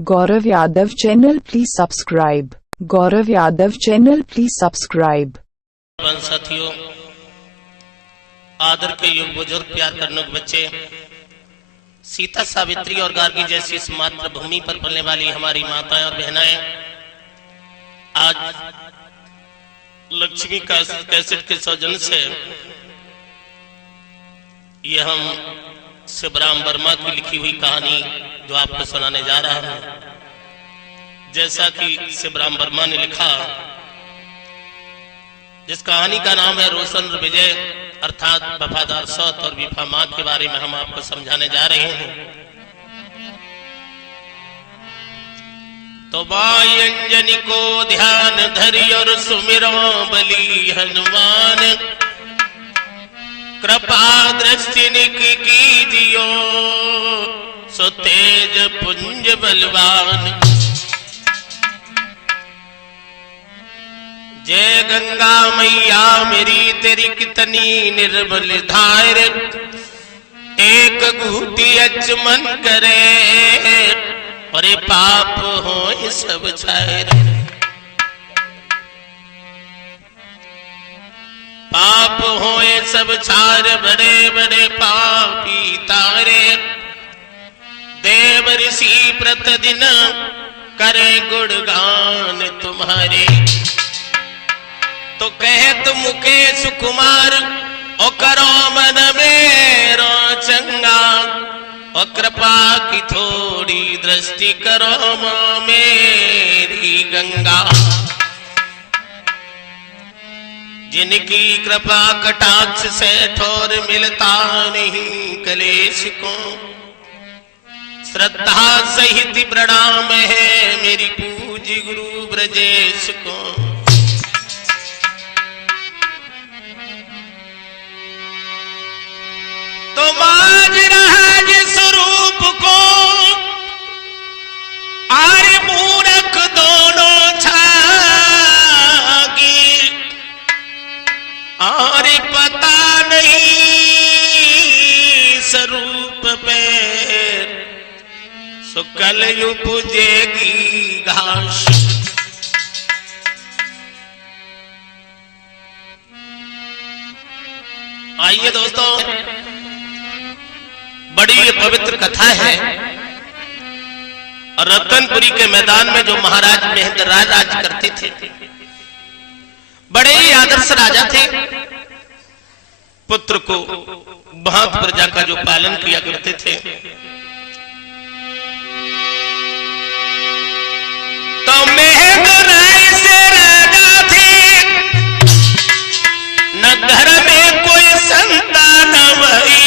Gaurav Yadav channel please subscribe. Gaurav Yadav channel please subscribe. साथियों, आदर के युग बुजुर्ग, प्यार करने के बच्चे, सीता, सावित्री और गार्गी जैसी इस मातृभूमि पर पलने वाली हमारी माताएं और बहनाएं, आज लक्ष्मी कैसेट के सौजन्य से ये हम शिवराम वर्मा की लिखी हुई कहानी जो आपको सुनाने जा रहा हूं। जैसा कि शिवराम वर्मा ने लिखा, जिस कहानी का नाम है रोशन विजय, अर्थात वफादार सौत और विफा मां के बारे में हम आपको समझाने जा रहे हैं। तो बायंजनी को ध्यान धरि और सुमिरो बली हनुमान, कृपा दृष्टि कीजियो सो तेज पुंज बलवान। जय गंगा मैया मेरी तेरी कितनी निर्बल धार, एक घूटी अचमन करे और पाप हो सब छायर। पाप होए सब छार, बड़े बड़े पापी तारे, देव ऋषि प्रतिदिन करे गुणगान तुम्हारे। तो कहत मुकेश कुमार ओ करो मन मेरो चंगा, और कृपा की थोड़ी दृष्टि करो मां मेरी गंगा। जिनकी कृपा कटाक्ष से ठोर मिलता नहीं कलेश को, श्रद्धा सहित प्रणाम है मेरी पूज्य गुरु ब्रजेश को। तो माज राज स्वरूप को आर्य मूरख दोनों छागी, और पता नहीं स्वरूप पे सुकल उपजेगी घास। आइए दोस्तों, बड़ी पवित्र कथा है। और रतनपुरी के मैदान में जो महाराज महेंद्र राय राज करते थे, बड़े ही आदर्श राजा थे। पुत्र को बहुत प्रजा का जो पालन किया करते थे। तो महेंद्र राय से राजा थे, न घर में कोई संतान भई,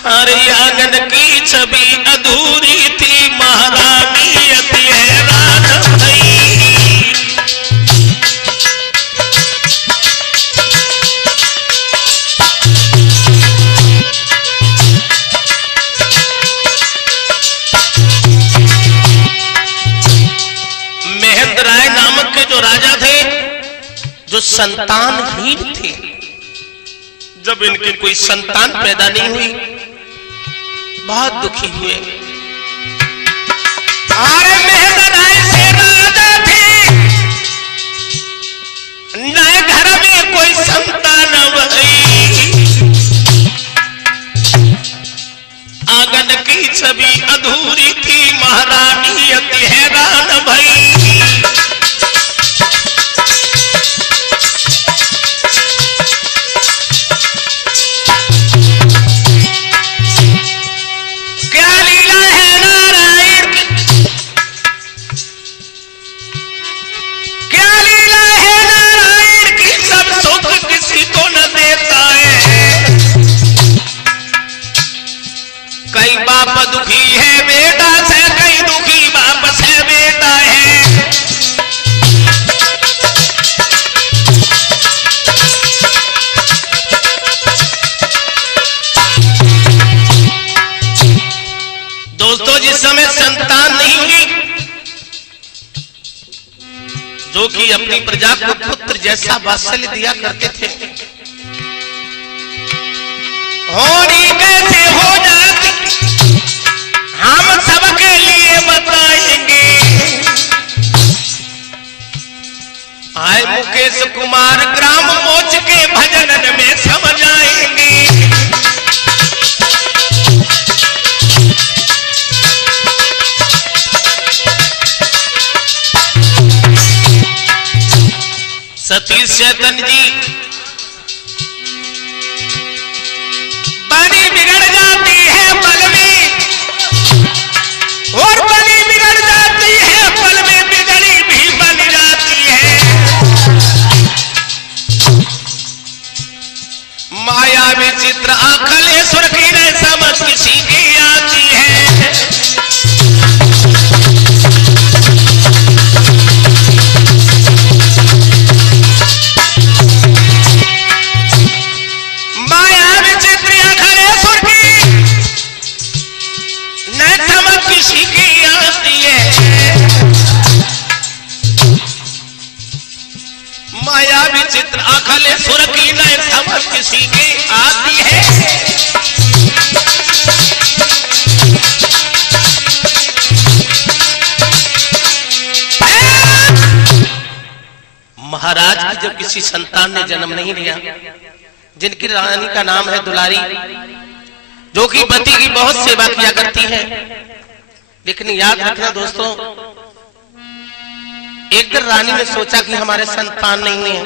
हर आंगन की छवि अधूरी थी, महारानी अति हैरान भई। महेंद्र राय नामक के जो राजा थे, जो संतानहीन थे, जब इनके कोई संतान पैदा नहीं हुई, बहुत दुखी हुए। अरे महेंद्र राय से राजा थे, न घर में कोई संतान भई, आंगन की छवि अधूरी थी, महारानी अति हैरान भई। कई बाप दुखी है बेटा से, कई दुखी बाप से बेटा है। दोस्तों, जिस समय संतान नहीं हुई, जो कि अपनी प्रजा को पुत्र जैसा वात्सल्य दिया करते थे, होनी कैसे हो जाती अखिलेश कुमार ग्राम मोच के भजनन में सम जाएंगे। सतीश चैतन्य जी बनी बिगड़ जाती है पल में, और बनी बिगड़ जाती है पल में, बिगड़ी भी बन जाती है। माया विचित्र अखिलेश्वर की न समझ किसी की आती है। किसी की आती है माया विचित्र अखिलेश्वर की न समझ किसी की आती है। महाराज की जब किसी संतान ने जन्म नहीं लिया, जिनकी रानी का नाम है दुलारी, जो कि पति की बहुत सेवा किया करती है, लेकिन याद रखना दोस्तों, एक दिन रानी ने सोचा कि हमारे संतान नहीं है।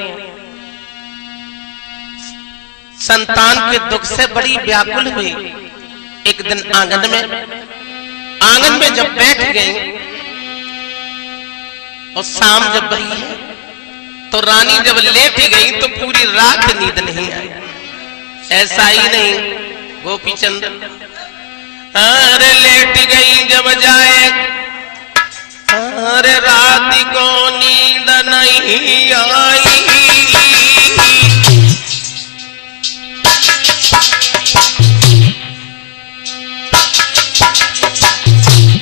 संतान के दुख से बड़ी व्याकुल हुई। एक दिन आंगन में जब बैठ गई और शाम जब बही है तो रानी जब लेट गई तो पूरी रात नींद नहीं आई। ऐसा ही नहीं गोपीचंद, अरे लेट गई जब जाए, अरे रात को नींद नहीं आई।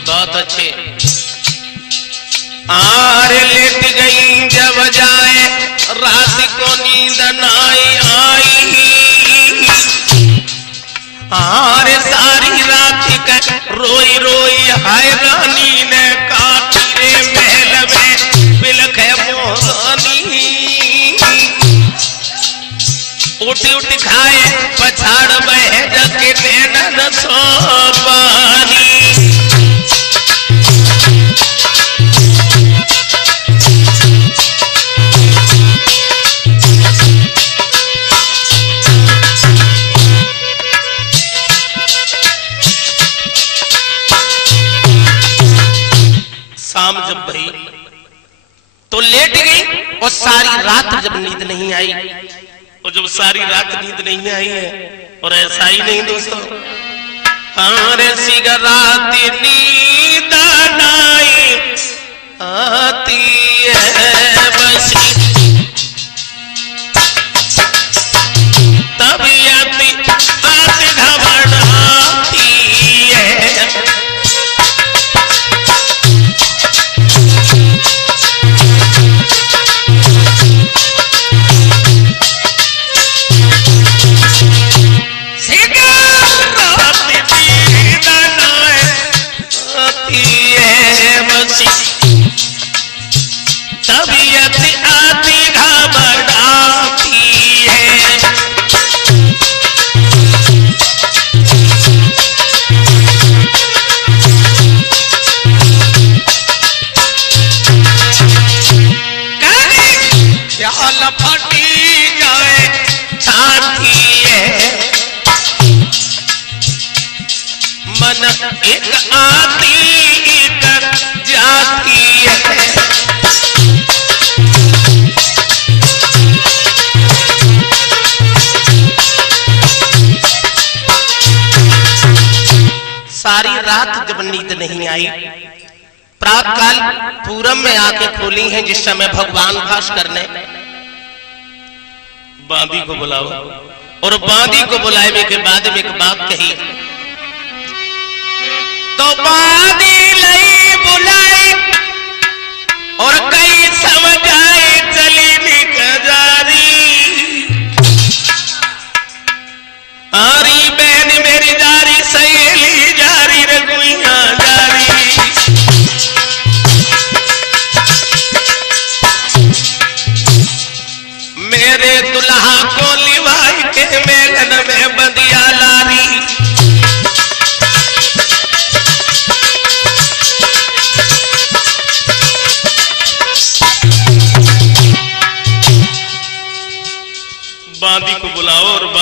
बहुत अच्छे। अरे लेट गई जब जाए, रात को नींद नहीं आई। अरे सारी रात रोई रोई हाय रानी ने काटे महल में बिलखे मोहनी। उठ उठ खाए पछाड़ बह जके नैनन सो पानी। शाम जब बही तो लेट गई और सारी रात जब नींद नहीं आई, और जब सारी रात नींद नहीं आई है, और ऐसा ही नहीं दोस्तों, अरे सिगरात नींद नहीं आती है बसी, तबीयत आती घबराती है। तबीयत आती घबराती है। ख्याल फटी जाए छाती है, मन एक आती एक जाती है। सारी रात जब नींद नहीं आई, प्रातःकाल पूरब में आके खोली हैं, जिस समय भगवान भास्कर ने बांदी को बुलाओ, और बांदी को बुलाए के बाद में एक बात कही, तो बांदी लई बुलाई और कई समझाए चली निकजारी। आरी बहन मेरी जारी, सहेली जारी, रघुइया जारी।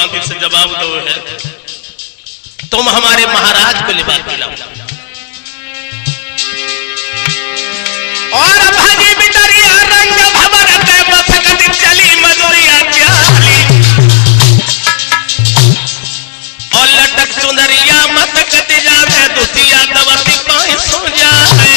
बाकी से जवाब दो है, तुम हमारे महाराज को लिबा दिलाओ। और भाजी बिटरिया रंग भवर ते बथकत चली मधुरिया चाली, और लटक सुंदरिया मतकत जावे दुतिया दवती पाए सो जाए।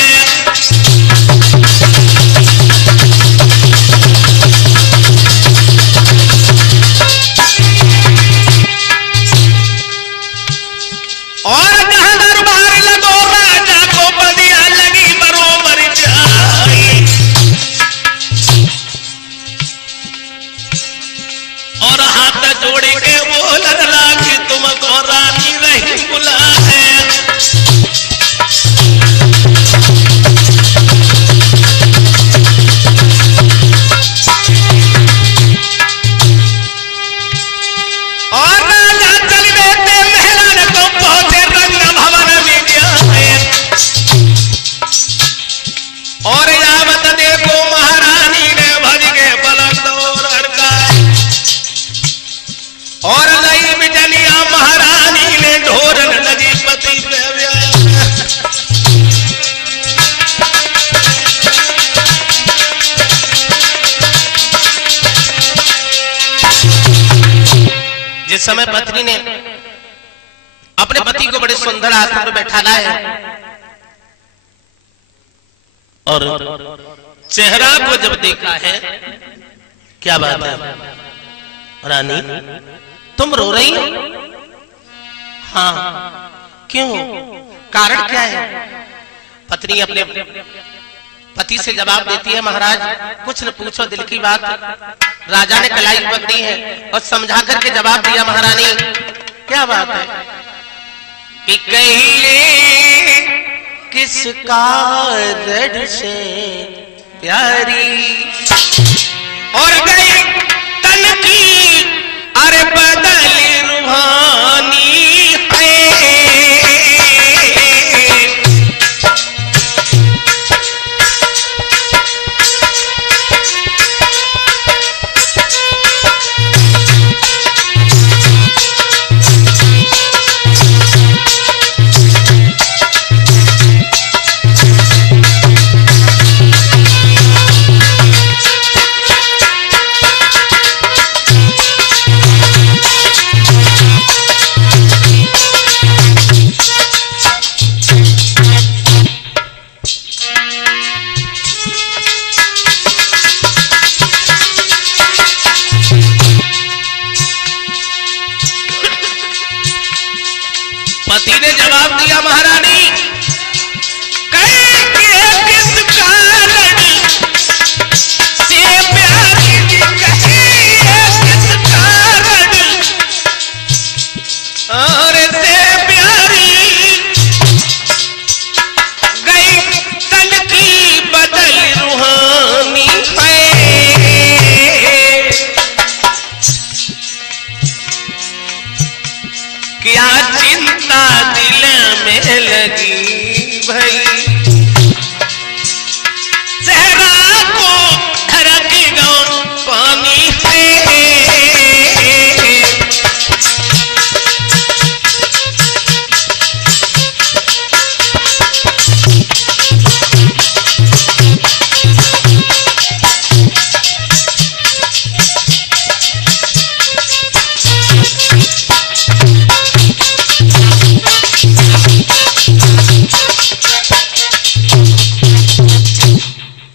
और जहां दरबार लगो राजा को बदिया लगी बरोबर जाई, और हाथ जोड़ के बोल लगा कि तुमको रानी रही बुला है। और राजा चल बैठे महलान को पहुंचे रंग भवन में गए, और यावत देखो महारानी ने भज के पलक दौड़ अड़काए, और लई बिटलिया महारानी ने ढोरन लगी पति पे व्याया। जिस समय पत्नी ने अपने पति को बड़े सुंदर आसन पर बैठा लाया और चेहरा को जब देखा है, क्या बात है रानी, तुम रो रही हो? हाँ, क्यों, कारण क्या है? पत्नी अपने पति से जवाब देती है, महाराज कुछ न पूछो, दिल की बात। राजा ने कलाई पकड़ी है और समझा करके जवाब दिया, महारानी क्या बात है? कि कहिए किस कारण से प्यारी, और गई तन की अरे बदली रूहानी है। पति ने जवाब दिया, महारानी किस कारण से प्यारी, किस कारण और से प्यारी, गई तन की बदल रूहानी है। क्या चिंता दिल में लगी भई, सहरा को धरक गो पानी है।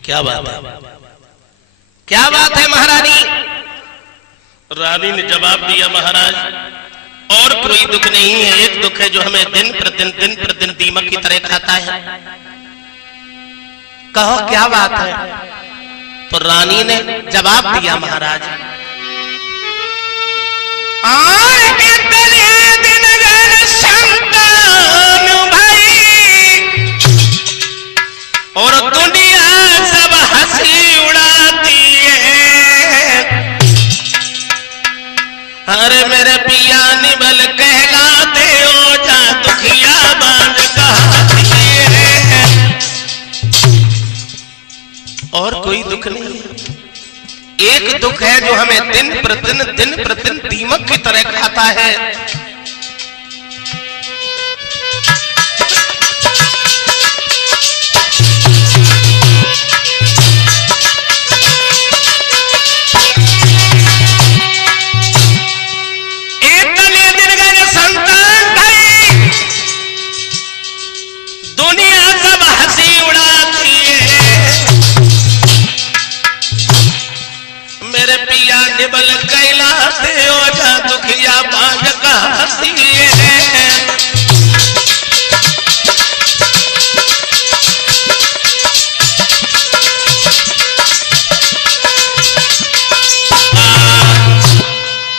क्या बात है, क्या बात है महारानी? रानी ने जवाब दिया, महाराज और कोई दुख नहीं है, एक दुख है जो हमें दिन प्रतिदिन दीमक की तरह खाता है। कहो क्या बात है? तो रानी ने जवाब दिया, महाराज और कितने दिन गए संतान भाई, और दुनिया सब हंसी उड़ाती है। अरे मेरे पिया निबल कहलाते हो, जा दुखिया बांध कहती है। और कोई दुख नहीं, एक दुख है जो हमें दिन प्रतिदिन दीमक की तरह खाता है। निबल कैला से ओझा दुखिया बाज का हंसिए।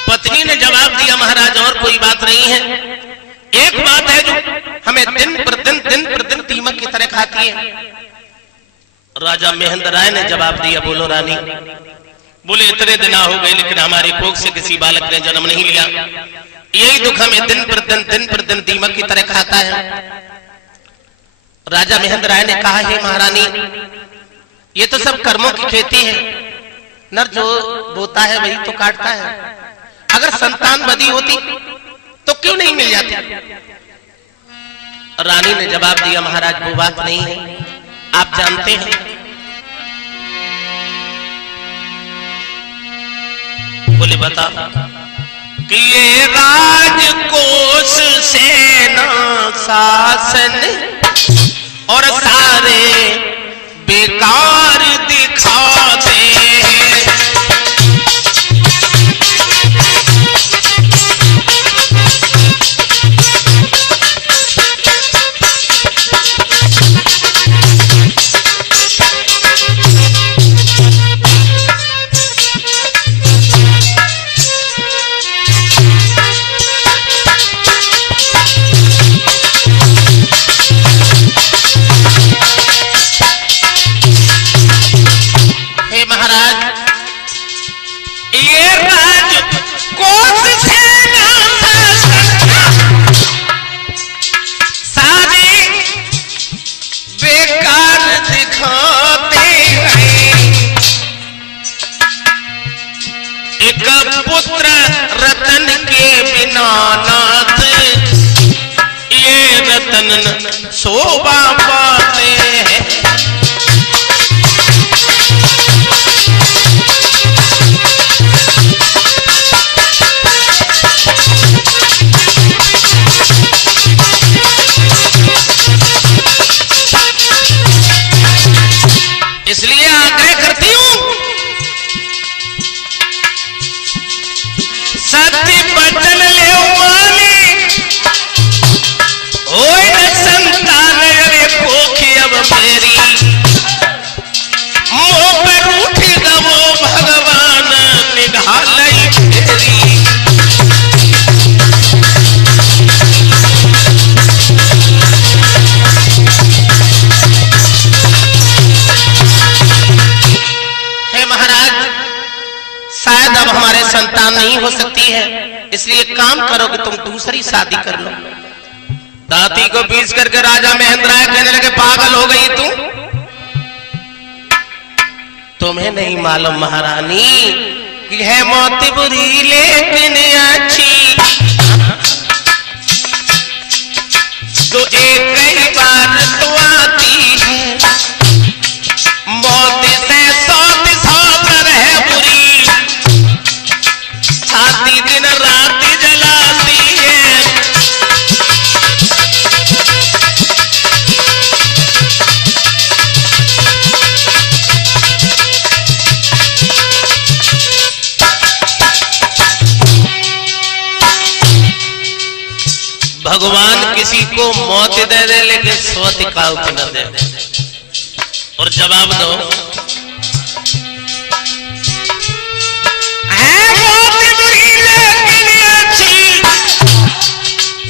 पत्नी ने जवाब दिया, महाराज और कोई बात नहीं है, एक बात है जो हमें दिन प्रतिदिन दीमक की तरह खाती है। राजा महेंद्र राय ने जवाब दिया, बोलो रानी। बोले इतने दिन हो गए लेकिन हमारी कोख से किसी बालक ने जन्म नहीं लिया, यही दुख हमें दिन प्रतिदिन दीमक की तरह खाता है। राजा महेंद्र राय ने कहा, हे महारानी, ये तो सब कर्मों की खेती है, नर जो बोता है वही तो काटता है। अगर संतान बदी होती तो क्यों नहीं मिल जाती? रानी ने जवाब दिया, महाराज वो बात नहीं है, आप जानते हैं बोले बता कि ये राजकोष सेना शासन और सारे बेकार दिखाते हैं। पुत्र रतन के बिना नाथ, ये रतन शोभा पाते हैं। इसलिए आग्रह करती हूं, सत्य बचन ले वाली होय न संतान, अरे पोखी अब मेरी मोह पर उठ गवो भगवान निघालई फेरी। हे महाराज, शायद अब हमारे संतान नहीं हो सकती है, इसलिए काम करो कि तुम दूसरी शादी कर लो। दाती को बीच करके राजा महेंद्र राय कहने लगे, पागल हो गई तू? तुम्हें नहीं मालूम महारानी कि है मौत बुरी लेकिन अच्छी, तो एक कई बार तो आती है, मौत से सौ है बुरी, साथी दिन रात जलाती है। भगवान किसी को मौत दे दे लेकिन स्वत काल को न दे। और जवाब दो, है मौत बुरी लेकिन अच्छी,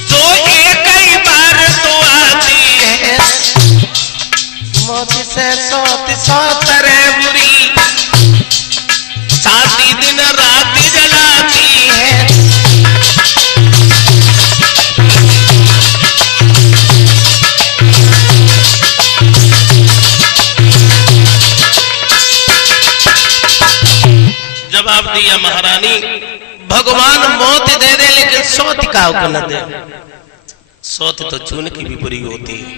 तो एक ही बार तो आती है, मौत से सौ तरह बुरी, साथी दिन रात जलाती है। दिया महारानी भगवान मौत दे दे लेकिन सौत काव को न दे। सौत तो चून की भी बुरी होती है।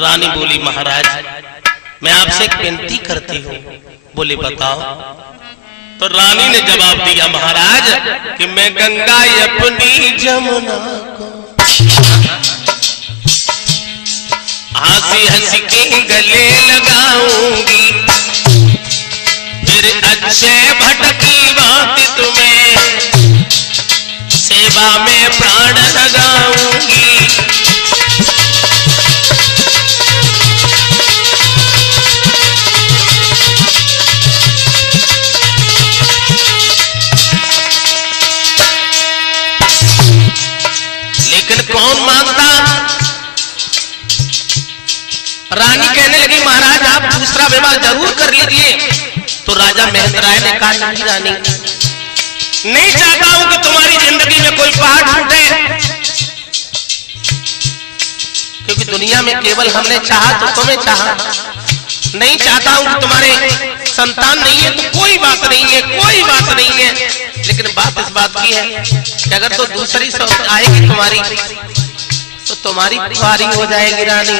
रानी बोली महाराज मैं आपसे एक विनती करती हूँ। बोले बताओ। तो रानी ने जवाब दिया महाराज कि मैं गंगा अपनी जमुना को हंसी हंसी के गले लगाऊंगी, फिर अच्छे भटकी बात तुम्हें सेवा में प्राण लगाऊंगी। लेकिन कौन मानता? रानी कहने लगी महाराज आप दूसरा विवाह जरूर कर लीजिए। तो राजा महेंद्राय ने कहा नहीं रानी, नहीं चाहता हूं कि तुम्हारी जिंदगी में कोई पहाड़ टूटे, क्योंकि दुनिया में केवल हमने चाहा तो तुम्हें चाहा। नहीं चाहता हूं कि तुम्हारे संतान नहीं है तो कोई बात नहीं है, कोई बात नहीं है। लेकिन बात इस बात की है कि अगर तो दूसरी सौत आएगी तुम्हारी तो तुम्हारी खुआरी हो जाएगी रानी।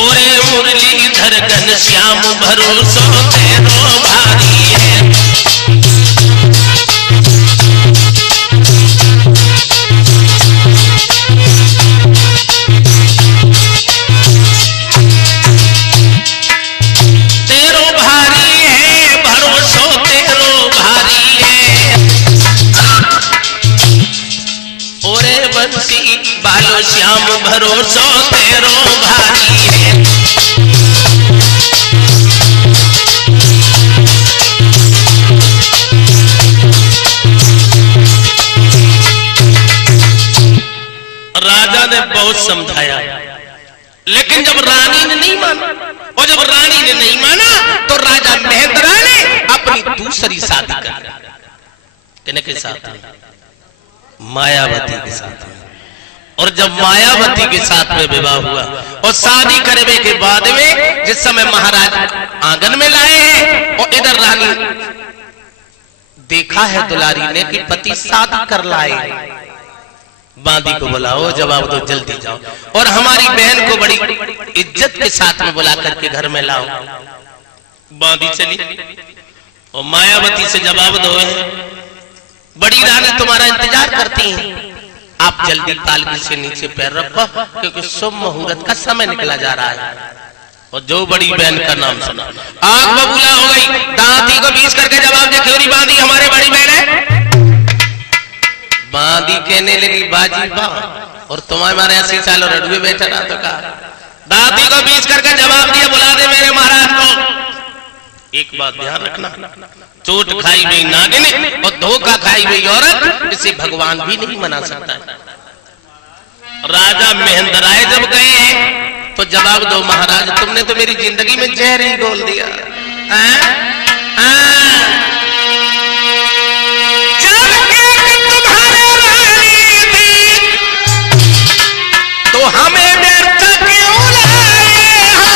ओरे मुरलीधर घनश्याम भरोसो तेरो भारी है। तेरो भारी है भरोसो तेरो भारी है। ओरे बंसी बालो श्याम भरोसो तेरो भारी है। राजा ने बहुत समझाया लेकिन जब रानी ने नहीं माना, और जब रानी ने नहीं माना तो राजा महेंद्राय ने अपनी दूसरी शादी कर किनके साथ? मायावती के साथ। और जब मायावती के साथ में विवाह हुआ और शादी करने के बाद में जिस समय महाराज आंगन में लाए हैं और इधर रानी देखा है दुलारी ने कि पति शादी कर लाए। बांदी को बुलाओ, जवाब दो, जल्दी जाओ और हमारी बहन को बड़ी इज्जत के साथ में बुला करके घर में लाओ। बांदी चली और मायावती से जवाब दो बड़ी रानी तुम्हारा इंतजार करती हैं, आप जल्दी पालकी से नीचे पैर रखो क्योंकि शुभ मुहूर्त का समय निकला जा रहा है। और जो बड़ी बहन का नाम सुना आग बबूला हो गई, दांती को बीच करके जवाब दे क्यों बांदी हमारे बड़ी बहन है। बांदी कहने लगी बाजी बा और तुम्हारे मारे 80 साल और अड़ुए बैठा ना तो कहा। दांती को बीच करके जवाब दिया बुला दे मेरे महाराज को। एक बात ध्यान रखना, चोट खाई हुई नागिन और धोखा खाई हुई औरत इसे भगवान भी नहीं मना सकता है। राजा महेंद्राय जब गए तो जवाब दो महाराज तुमने तो मेरी जिंदगी में जहर ही घोल दिया। तो हमें व्यर्थ क्यों लाए हो?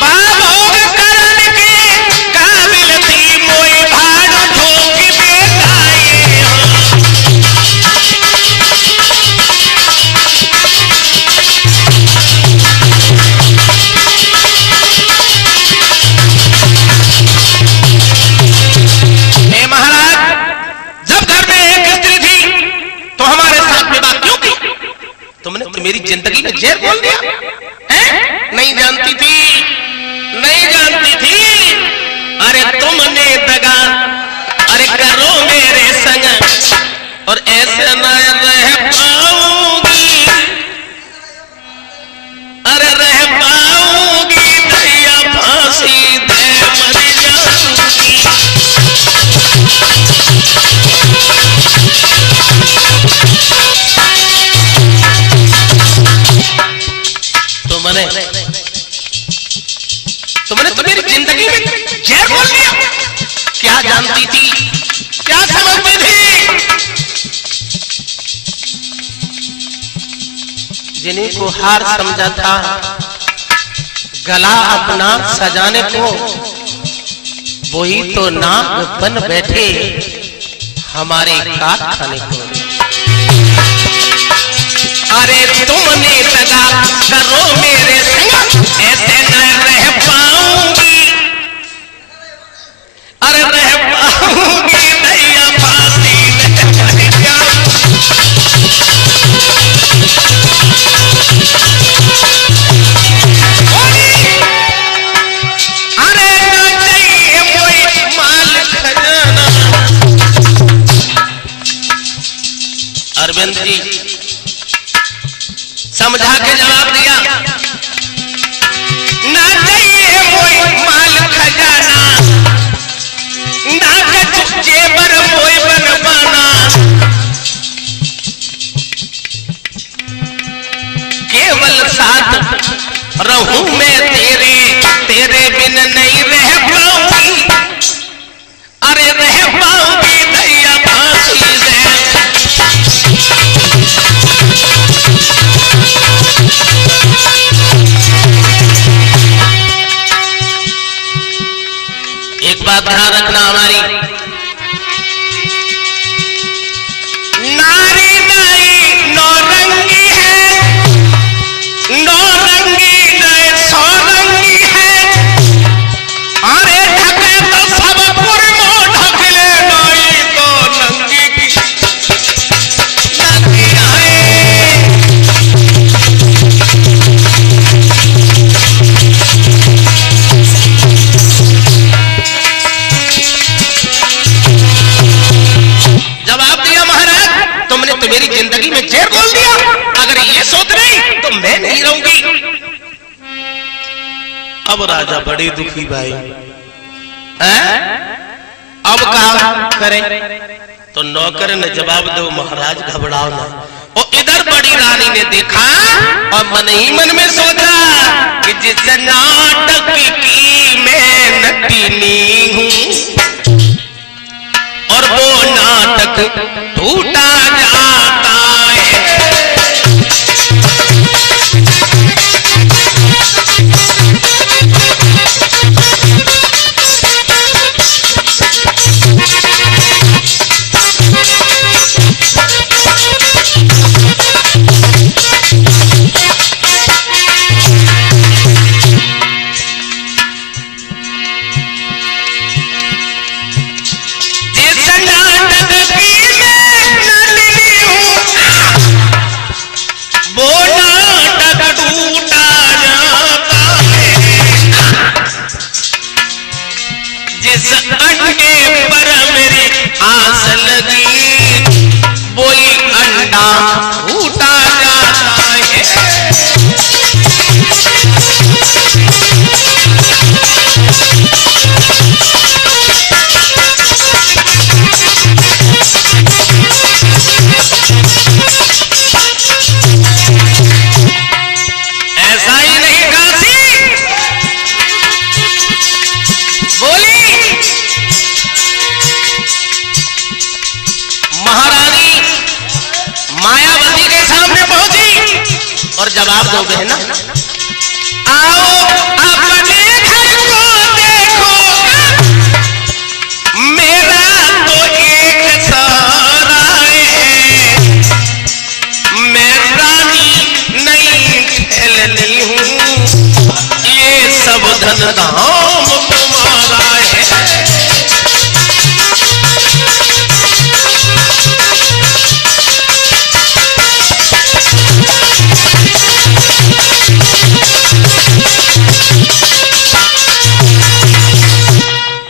बाभोग करन के काबिल थी मोई भाड़ ठोक बेटाए हो। तुमने तो मेरी जिंदगी में जहर बोल दिया है? नहीं जानती थी, नहीं जानती थी। अरे तुमने दगा अरे करो मेरे संग और ऐसे ना रह पाऊंगी, अरे रह पाऊंगी दैया फांसी दे मर जाऊंगी। तुमने तो मेरी जिंदगी में जहर बोल दिया। क्या जानती थी क्या समझती थी? जिन्हीं को हार समझा था गला अपना सजाने को, वही तो नाग बन बैठे हमारे कारखाने को। अरे तुमने दगा करो मेरे संग, ऐसे न रह पाऊंगी, अरे रह पाऊंगी नैया फांसी में क्या। अरे न चाहिए कोई माल खजाना। अरविंद जी समझा के जवाब दिया, ना चाहिए कोई माल खजाना, ना कछ जेबर मोय बनवाना, केवल साथ रहूं मैं तेरे, तेरे बिन नहीं रह पाऊंगी, अरे रह पाऊंगी नैया फांसी से। एक बात ध्यान रखना हमारी, नारी नाई नौरंगी है, नौरंगी नए सौरंगी है, अरे ढके तो सब पुरमो ढकले, नाई तो नंगी की नंगी है। जवाब दिया महाराज, तुमने तो मेरी जिंदगी में जहर घोल दिया, अगर ये सोच रही तो मैं नहीं रहूंगी। अब राजा बड़े दुखी भाई, अब क्या करें? तो नौकर ने जवाब दो, महाराज घबराओ ना। और इधर बड़ी रानी ने देखा और मन ही मन में सोचा कि जिस नाटक की मैं नटीनी हूं और वो नाटक टूटा जाता है। जिस अंडे पर मेरी आस लगी, वही अंडा फूटा जाता है। ऐसा ही नहीं काशी बोली, महारानी मायावती के सामने पहुंची और जवाब दो बहना, आओ अपने घर को देखो, मेरा तो एक सहारा है, मैं रानी नहीं खेलनी हूं, ये सब धन धाम तुम्हारा है।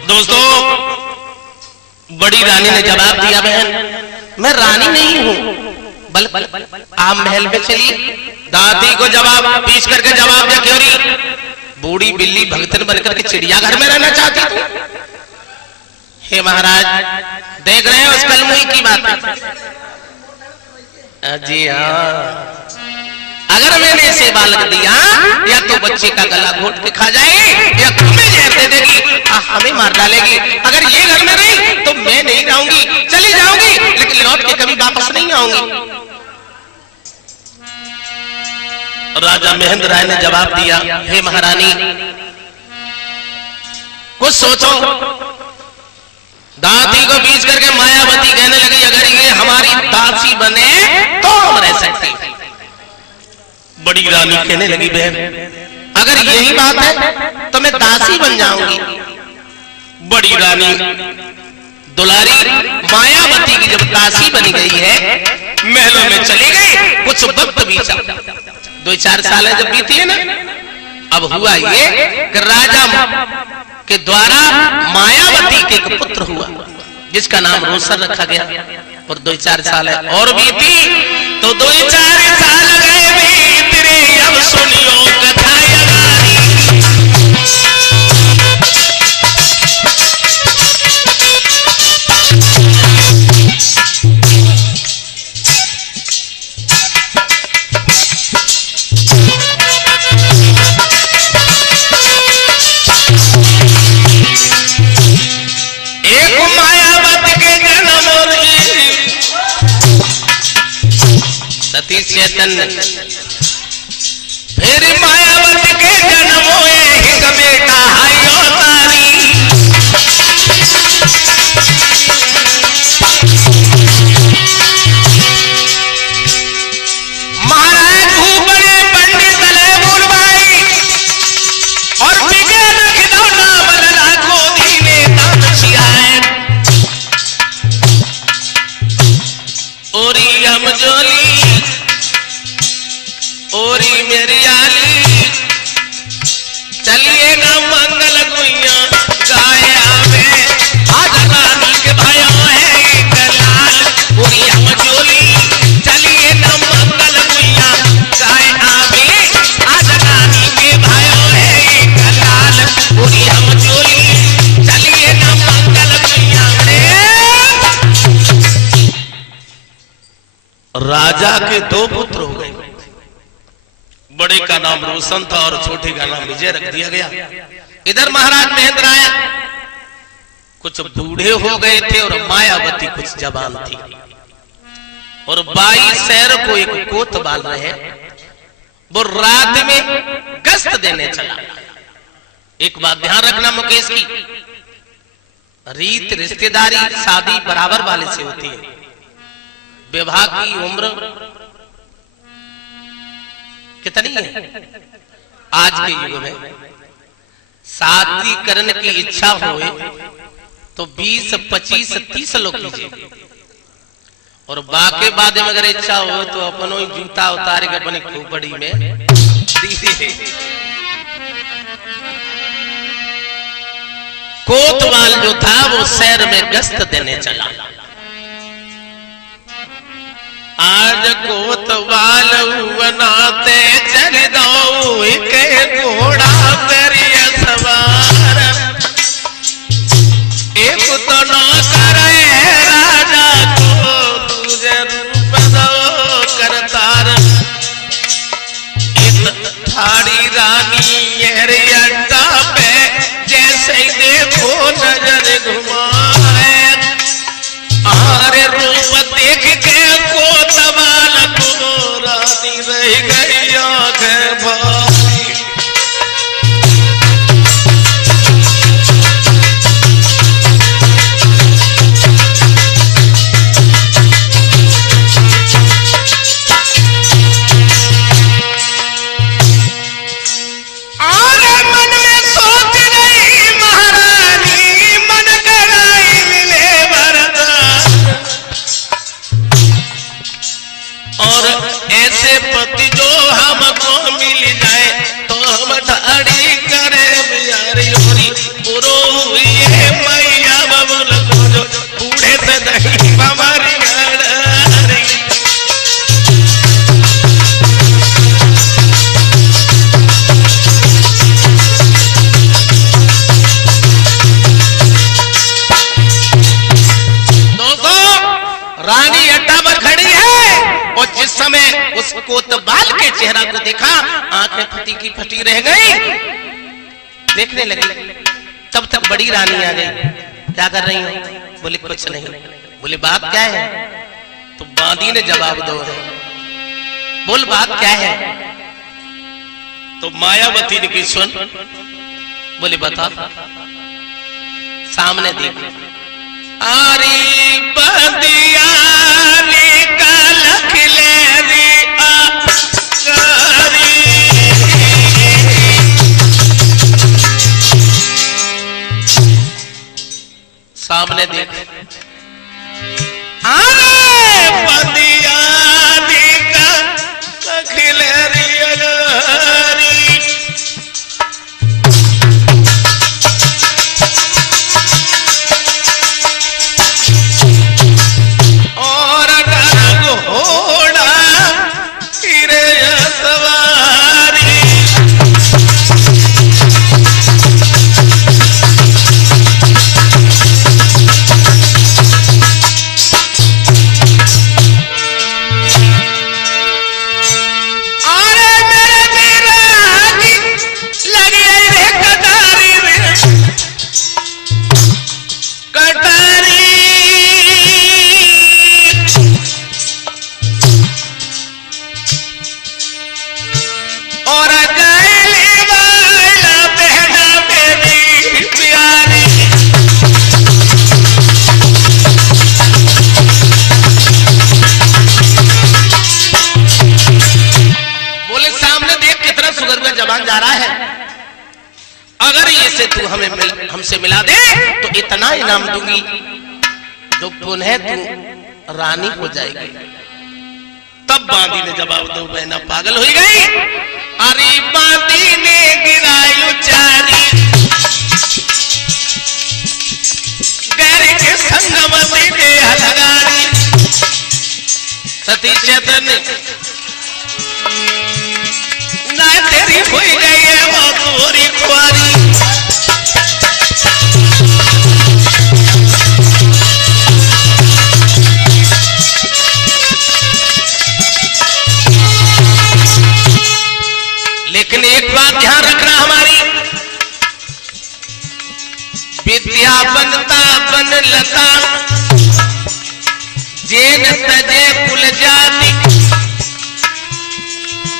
दोस्तों, बड़ी रानी ने जवाब दिया, बहन मैं रानी नहीं हूं, बल आप महल में चलिए। दादी को जवाब पीछ करके जवाब दे, क्यों रही बूढ़ी बिल्ली भगतन बनकर के चिड़ियाघर में रहना चाहती तू? हे महाराज, देख रहे हैं उस कलमुई की बात। जी हाँ, अगर मैंने इसे बालक दिया या तो बच्चे का गला घोट के खा जाएगी या तुम्हें जहर दे देगी, हमें मार डालेगी। अगर ये घर में रही तो मैं नहीं रहूंगी, वापस नहीं आऊंगी। राजा महेंद्र राय ने जवाब दिया, हे महारानी कुछ सोचो। दासी को बीच करके मायावती कहने लगी, अगर ये हमारी दासी बने तो हम रह सकते हैं। बड़ी रानी कहने लगी, बहन अगर यही बात है तो मैं दासी बन जाऊंगी। बड़ी रानी दुलारी मायावती की जब दासी बनी गई है, महलों में चली गई। कुछ वक्त बीता, 2-4 साल जब बीती है ना, अब हुआ ये कि राजा के द्वारा मायावती के एक पुत्र हुआ जिसका नाम रोशन रखा गया। और 2-4 साल और बीती तो 2-4 साल गए बीत रे, अब सुनियो कथा यगारी। सती चैतन्य फिर मायावती के जन्म हुए, एक बेटा हायो तारी। महाराज बड़े पंडित ले बोलवाई और विज्ञान खिलौना बदला गोदी में दान छियाए। ओरी हम जोली ओरी मेरी आली, चलिए ना मंगल गुइया गाए आवे। आज रानी के भाइयों है एक लाल, ओरी हम जोली चलिए ना मंगल गुइया गाए आवे। आज रानी के भाइयों है एक लाल, ओरी हम जोली चलिए ना मंगल गुइया। राजा के 2 पुत्र हो गए। बड़े का नाम रोशन था और छोटे का नाम विजय रख दिया गया। इधर महाराज महेंद्र आया, कुछ बूढ़े हो गए थे और मायावती कुछ जवान थी। और 22 शहर को एक कोतवाल रहे, वो रात में गश्त देने चला। एक बात ध्यान रखना मुकेश की, रीत रिश्तेदारी शादी बराबर वाले से होती है। विवाह की उम्र कितनी है आज के युग में? शादी करने की इच्छा होए तो 20, 25, 30 लोग कीजिए, और बाके बाद में अगर इच्छा हो तो अपनो ही जूता उतार के अपनी खोपड़ी में दीजिए। कोतवाल जो था वो शहर में गश्त देने चला। आज कोतवाल बनाते चल दो एक घोड़ा करिए सवार, एक तो न करे राजा को तुझे रूप दो करतार। एक थाड़ी रानी अड्डा पे जैसे देखो नजर घुमाए। आरे रूप देख के कोतवाल को रानी रह गई आंखें भारी। पति जो हमको मिल जाए तो हम ठाड़ी करे बिहारी होरी पुरो हुई मैया बबुल को जो बूढ़े से नहीं हमारी गाड़ी। दोस्तों रानी अड्डा पर खड़ी है और जिस समय उस कोतवाल के चेहरा को देखा आंखें फटी की फटी रह गई। देखने लगी, तब तक बड़ी रानी आ गई। क्या कर रही हो? बोले कुछ नहीं। बोले बात क्या है? तो बांदी ने जवाब दो, बोल बात क्या है? तो मायावती ने की सुन, बोले बता। सामने देख, अरे बंदिया का लख ले रे आकारी। सामने देख, अरे बंदिया का लख ले रे आकारी। जा रहा है, अगर इसे तू हमसे मिला दे तो इतना इनाम दूंगी तो पुनः तू रानी हो जाएगी। तब बांदी ने जवाब दो, बहना पागल हो गई। अरे बांदी ने गिराई उचारी, गैर के संगमती ने हलगारी। सती चैतन्य ना तेरी हुई गई है वो गोरी कुआरी। लेकिन एक बात ध्यान रखना हमारी, विद्या बनता बन लता, जेन तजे कुल जाति।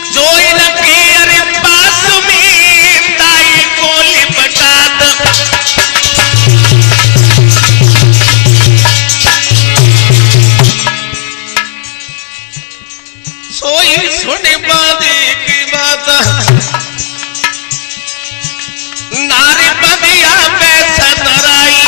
जो इनके अरे पास में ताई को लिपटा दो। सोई सुने बादी की बात, नारी बदिया में सतराई।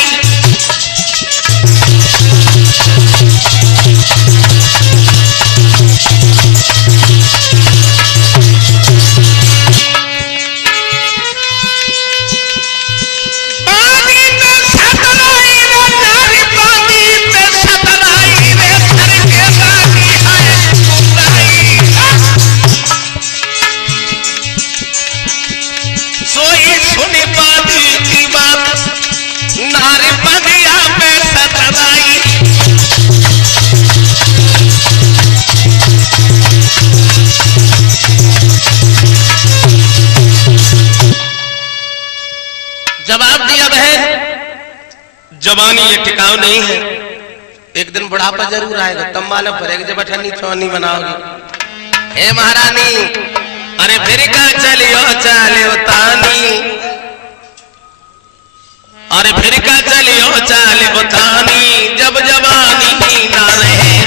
जवाब दिया बहन, जवानी ये टिकाऊ नहीं है, एक दिन बुढ़ापा जरूर आएगा, तब मालूम पड़ेगा जब अठन्नी चौनी बनाओगी। हे महारानी, अरे फिर का चलियो चालियो तानी, अरे फिर का चलियो चालियो तानी, जब जवानी ना रहे।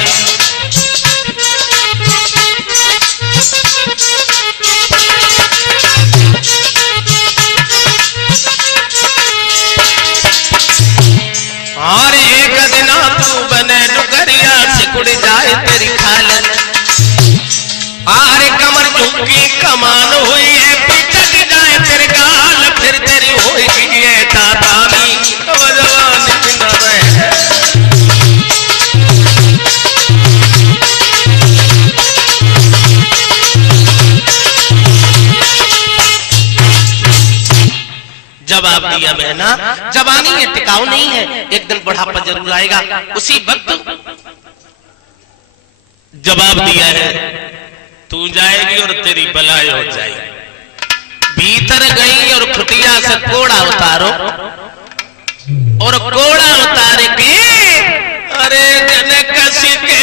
और एक दिन तू बने डुकरिया सिकुड़ जाए तेरी खालन। आरे कमर झुकी कमान हुई है, पिटक जाए तेरे गाल, फिर तेरी होगी ये दादानी, तो जवानी न रहे। जवाब दिया बहना, जवानी ये टिकाऊ नहीं है, एक दिन बुढ़ापा जरूर आएगा। उसी वक्त जवाब दिया है, तू जाएगी और तेरी बलाई हो जाएगी। भीतर गई और खुटिया से कोड़ा उतारो, और कोड़ा उतार के अरे जन कस के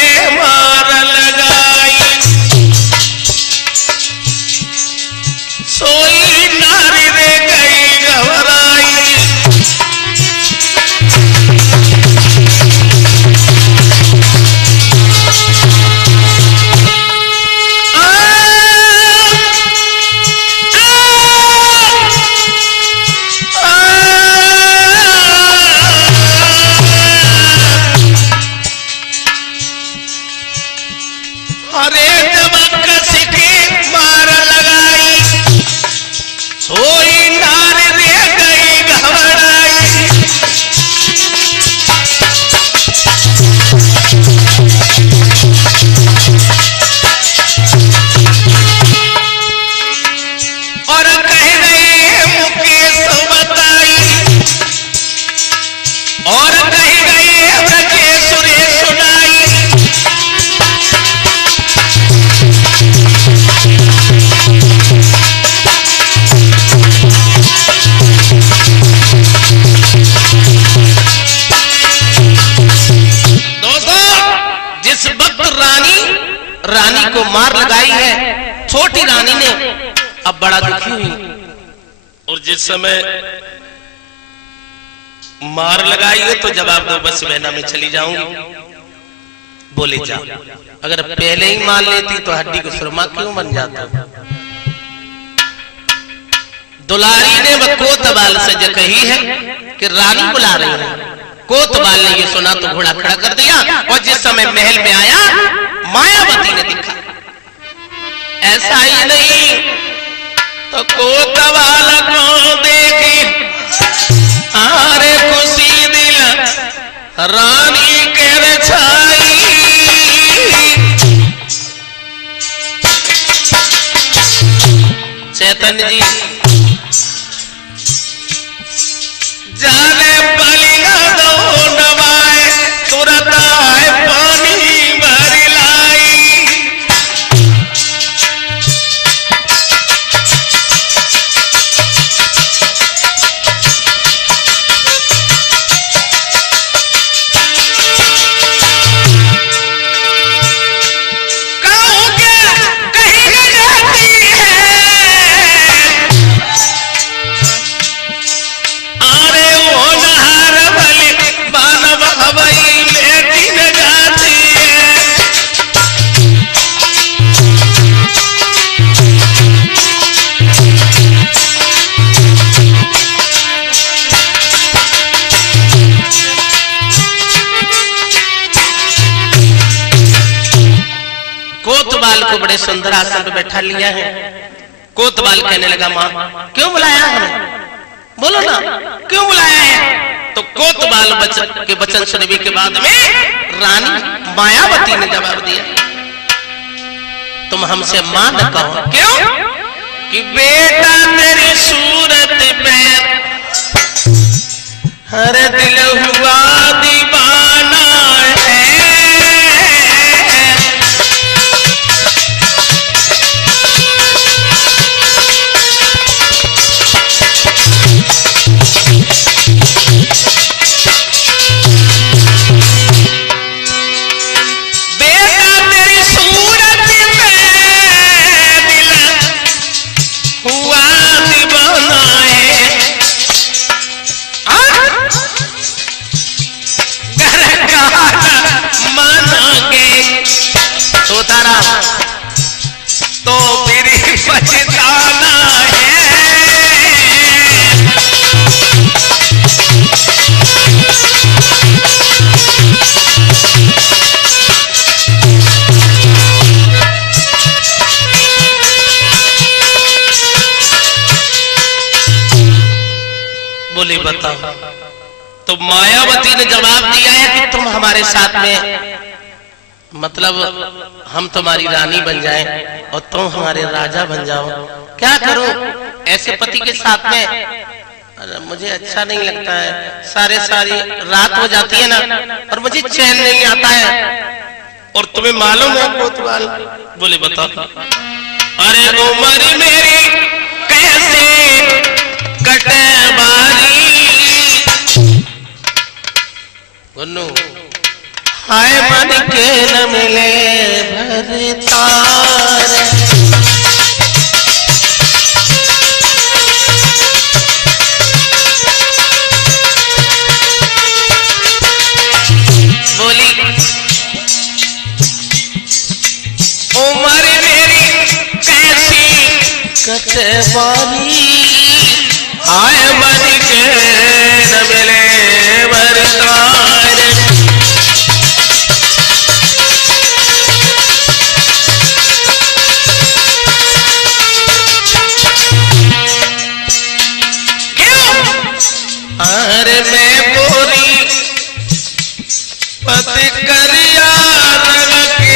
केस बताई और कही गई ब्रजेशुरे सुनाई। जिस वक्त रानी को मार लगाई है, छोटी रानी ने अब बड़ा दुखी हुई, और जिस समय मार लगाई है तो जवाब दो, बस बहना में चली जाऊंगी। बोले जाओ, अगर पहले ही मार लेती तो हड्डी को सुरमा क्यों बन जाता। दुलारी ने वह कोतवाल से जो कही है कि रानी बुला रही है। कोतवाल ने ये सुना तो घोड़ा खड़ा कर दिया, और जिस समय महल में आया मायावती ने देखा। ऐसा ही नहीं तो कोतवाल को देखी आरे खुशी दिल रानी के रछाई। चैतन्य जी जाने पलिंगा दो नवाए, तुरंत आए पानी भर लाई। कहूँ क्या कहीं न जाती है, अरे वो नहर भले बानव हवाई लेटी न जाती है। कोतवाल को बड़े सुंदर आसन पर बैठा लिया है। कोतवाल कहने लगा, मां क्यों बुलाया हमें, बोलो ना क्यों बुलाया है। तो कोतवाल के वचन सुनने के बाद में रानी मायावती ने जवाब दिया, तुम हमसे मां न कहो। क्यों कि बेटा तेरी सूरत पे हर दिल हुआ दीवाना है। तो फिर पछताना है। बोले बताओ। तो मायावती ने जवाब दिया है कि तुम हमारे साथ में, मतलब हम तुम्हारी रानी बन जाएं और तुम हमारे राजा बन जाओ। क्या करूं ऐसे पति के साथ में, मुझे अच्छा नहीं लगता है। सारी रात हो जाती है ना और मुझे चैन नहीं आता है। और तुम्हें मालूम है कोतवाल, बोले बताओ। अरे उम्र मेरी कैसे कटे बारी, गुन्नू हाय मन के न मिले भरतार। बोली उम्र मेरी कैसी कटवारी, हाय मन के न मिले भरतार। अरे मैं पूरी पति करिया के,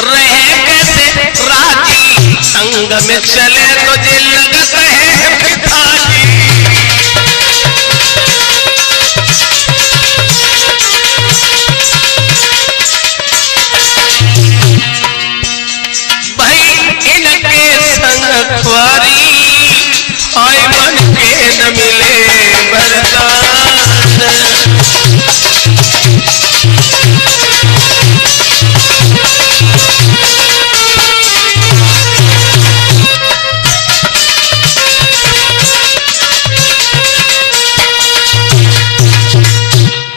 रहे कैसे राजी, संग में चले तुझे लगत है पिताजी। भाई इनके संग ख्वारी, आय मन के न मिले वरदान।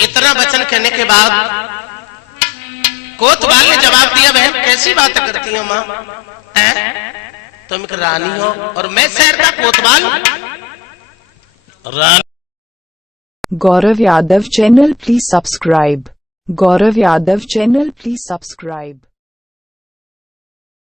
इतना वचन कहने के बाद कोतवाल ने जवाब दिया, बहन कैसी बातें करती हो मां, तुम एक रानी हो और मैं शहर का कोतवाल। Gaurav Yadav channel please subscribe. Gaurav Yadav channel please subscribe.